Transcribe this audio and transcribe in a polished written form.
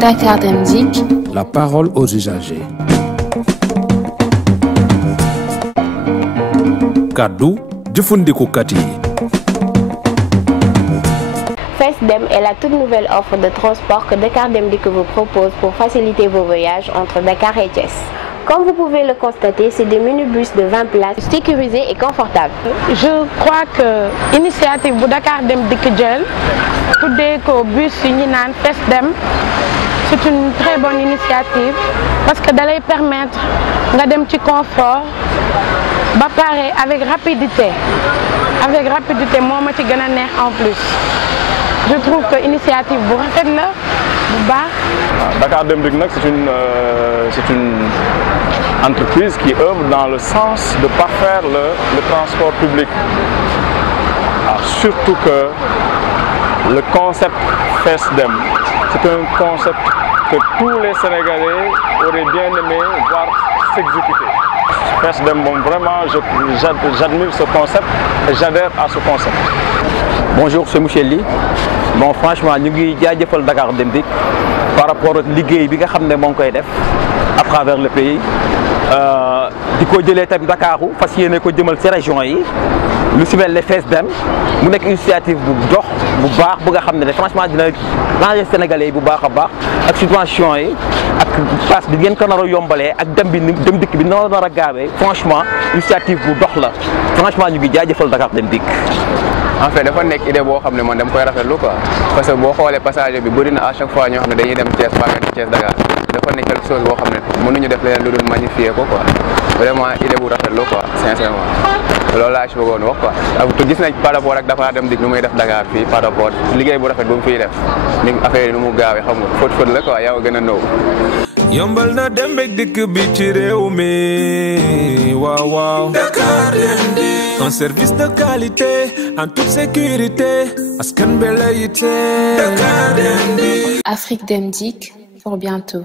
Dakar Dem Dikk. La parole aux usagers. Kaddu jëfandikukat yi. FESDEM est la toute nouvelle offre de transport que Dakar Dem Dikk vous propose pour faciliter vos voyages entre Dakar et Thiès. Comme vous pouvez le constater, c'est des minibus de 20 places sécurisés et confortables. Je crois que l'initiative bu Dakar Dem Dikk jël tuddee ko bus yi ñu naan FESDEM c'est une très bonne initiative parce que da lay permettre nga dem ci confort ba pare avec rapidité moo ma ci gën a neex en plus. Je trouve que l'initiative bu rafet la bu baax. Dakar Dem Dikk nag c'est une entreprise qui œuvre dans le sens de parfaire le transport public. Alors, surtout que le concept FESDEM, c'est un concept que tous les Sénégalais auraient bien aimé voir s'exécuter. FESDEM, bon, vraiment, j'admire ce concept et j'adhère à ce concept. Bonjour, c'est Michel Ly. Bon, franchement, nous avons Dakar Dem Dikk par rapport à l'IGEI qui est à travers le pays. Di ko jëlee tamit Dakaru fas yéene ko jëmal ci région yi lu ci mel ne FESDEM mu nekk initiative bu dox bu baax bu nga xam ne franchement dina ranger sénégalais yi bu baax a baax ak subvention yi ak pass bi ngeen ko nar a yombalee ak dem dikk bi nar a gaawee franchement initiative bu dox la franchement ñu ngi jaajëfal Dakar Dem Dikk. En fait dafa nekk idée boo xam ne man dama koy rafetlu quoi parce que boo xoolee passager bi bëri na à chaque fois ñoo xam ne dañuy dem Thiès ba nga Thiès Dakar dafa nekk quelque chose boo xam ne mënuñu def leneen lu dul magnifier ko quoi vraiment idée bu rafetlu quoi sincèrement loolu laa ci bëggoon wax quoi te gis nañ par rapport ak Dakar Dem Dikk nu muy def Dakar fii par rapport liggéey bu rafet bu mu fiy def ni affaire yi nu mu gaawee xam nga fóot la quoi yow gën a nëw. yombal na dem ak dikk bi ci réew mi waaw waaw. Dakar Dem Dikk. Un service de qualité en toute sécurité askan bi la yitte. Dakar Dem Dikk. Afrique Dem Dikk pour bientôt.